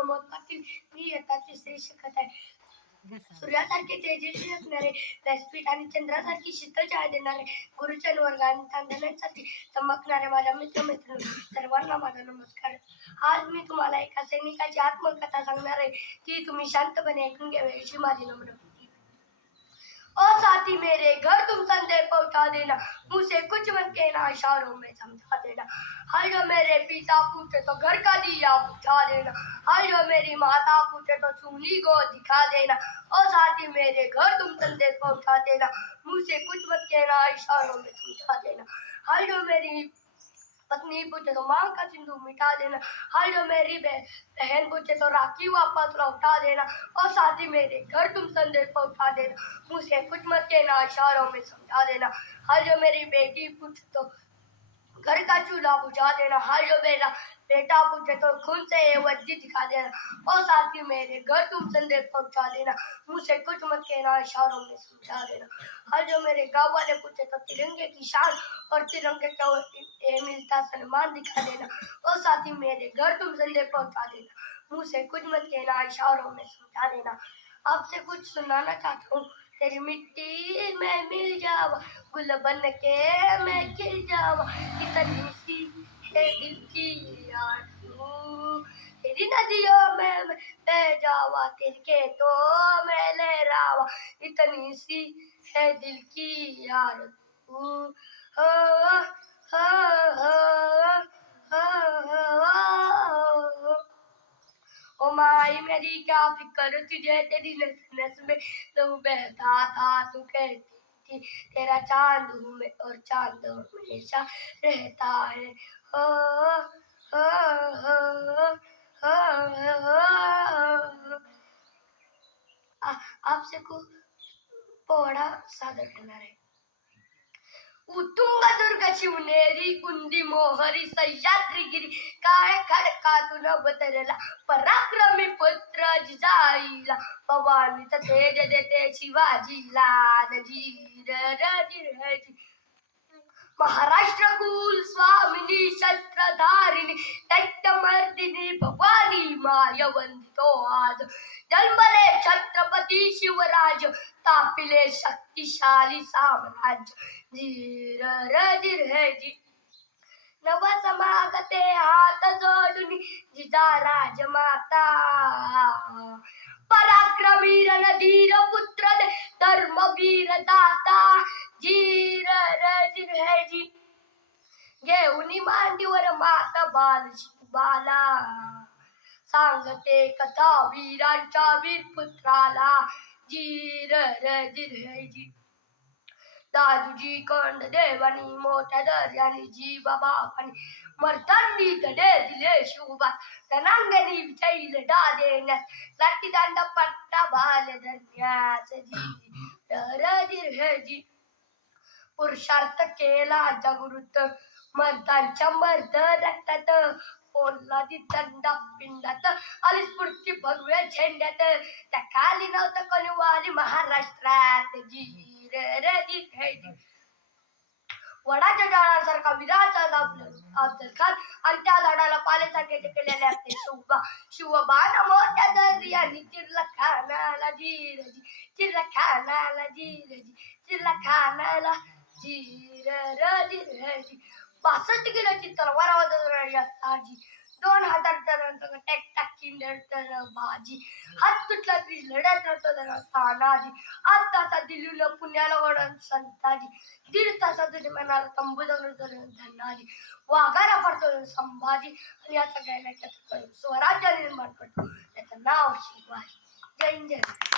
प्रमोद पाटील मी इयत्ता तिसरी शिकत आहे. सूर्यासारखे तेजस्वी असणारे व्यासपीठ आणि चंद्रासारखी शीतल छाया देणारे गुरुचन वर्ग आणि चांदण्यासाठी चमकणारे माझ्या मित्र सर्वांना माझा नमस्कार. आज मी तुम्हाला एका सैनिकाची आत्मकथा सांगणार आहे ती तुम्ही शांतपणे ऐकून घ्यावी अशी माझी नम्र और साथी मेरे घर तुम संदेश पहुंचा देना। मुझसे कुछ मत कहना इशारों में समझा देना। हर जो मेरे पिता पूछे तो घर का दिया बुझा देना। हर जो मेरी माता पूछे तो सूनी को दिखा देना। ओ साथी मेरे घर तुम संदेश पहुंचा देना। मुझसे कुछ मत कहना इशारों में समझा देना। हर जो मेरी पत्नी पूछे तो मांग का सिंधु मिटा देना हर जो मेरी बहन बहन पूछे तो राखी वापस लौटा देना और साथ ही मेरे घर तुम संदेश पहुंचा देना मुझसे कुछ मत कहना इशारों में समझा देना हर जो मेरी बेटी पूछे तो घर का चूल्हा बुझा देना हाँ जो मेरा बेटा पूछे तो खून से ये वर्जी दिखा देना और साथ ही मेरे घर तुम संदेश पहुंचा देना मुझसे कुछ मत कहना इशारों में समझा देना हाँ जो मेरे गांव वाले पूछे तो तिरंगे की शान और तिरंगे का ये मिलता सम्मान दिखा देना और साथ ही मेरे घर तुम संदेश पहुंचा देना मुझसे कुछ मत कहना इशारों में समझा देना आपसे कुछ सुनाना चाहता हूँ तेरी मिट्टी में मिल जावा गुल बन के मैं खिल जावा इतनी सी है दिल की यार तू तेरी नदियों में मैं बह जावा तेरे खेतों में लहरावा इतनी सी है दिल की यार तू हो हो हो हो हो ओ माई मेरी क्या फिक्र तुझे तेरी नस नस में तू बहता था तू कहती थी तेरा चांद हूँ मैं और चांद हमेशा रहता है हो हो हो हो हो आ- आपसे को उनेरी सादर कुंदी मोहरी सह्याद्रीगिरी काळ खडकातून अवतरला. पराक्रमी पुत्र जिजाईला भवानीच तेज देते शिवाजीला. नजीर रजीर हजी महाराष्ट्र कुल स्वामिनी शस्त्रधारिणी दैत्यमर्दिनी भवानी मायवंदी छत्रपती शिवराज तापिले शक्तिशाली साम्राज्य। धीर रजीर हे जी नव समागते हात जोडून जिजा राजमाता। पराक्रमी रणधीर पुत्र दे धर्मवीर दाता। जीर रजीर हे जी घेऊनी मांडीवर मात बाल बाला। सांगते कथा वीरांच्या वीर पुत्राला जीर रजीर जी दादूजी कंड देवानी मोठ्या दर्यानी जी बाबा आणि मर्दांनी धडे दिले शिवबास धनांगणी विजयी लढा देण्यास. लाठी दांड पट्टा बाल धरण्यास. जी रजीर हे जी पुरुषार्थ केला जागृत. मर्दांच्या मर्द रक्तात पोलला दंडा पिंडात. आली स्फूर्ती भगव्या झेंड्यात. त्या खाली नव्हतं कोणी वाली महाराष्ट्रात. जी रे रे वडाच्या झाडासारखा विराचा लाभलं अफजल खान आणि त्या झाडाला पाण्यासारखे केलेले असते शिवबा शिवबान मोठ्या दर्यानी चिरला खानाला जीरजी चिरला खानाला जीरजी चिरला खानाला जिर बासष्ट किलोची तलवार वाजवणारी साजी. दोन हजार जणांचं टॅक टाकी तर बाजी. हात तुटला तरी लढत राहतो तर तानाजी. आठ तासात दिल्लीला पुण्याला वडण संताजी. दीड तासात मनाला तंबू जाऊन धनाजी. वाघाला पडतो संभाजी. आणि या सगळ्यांना स्वराज्य निर्माण करतो. त्याचं नाव शिवाजी. जय जय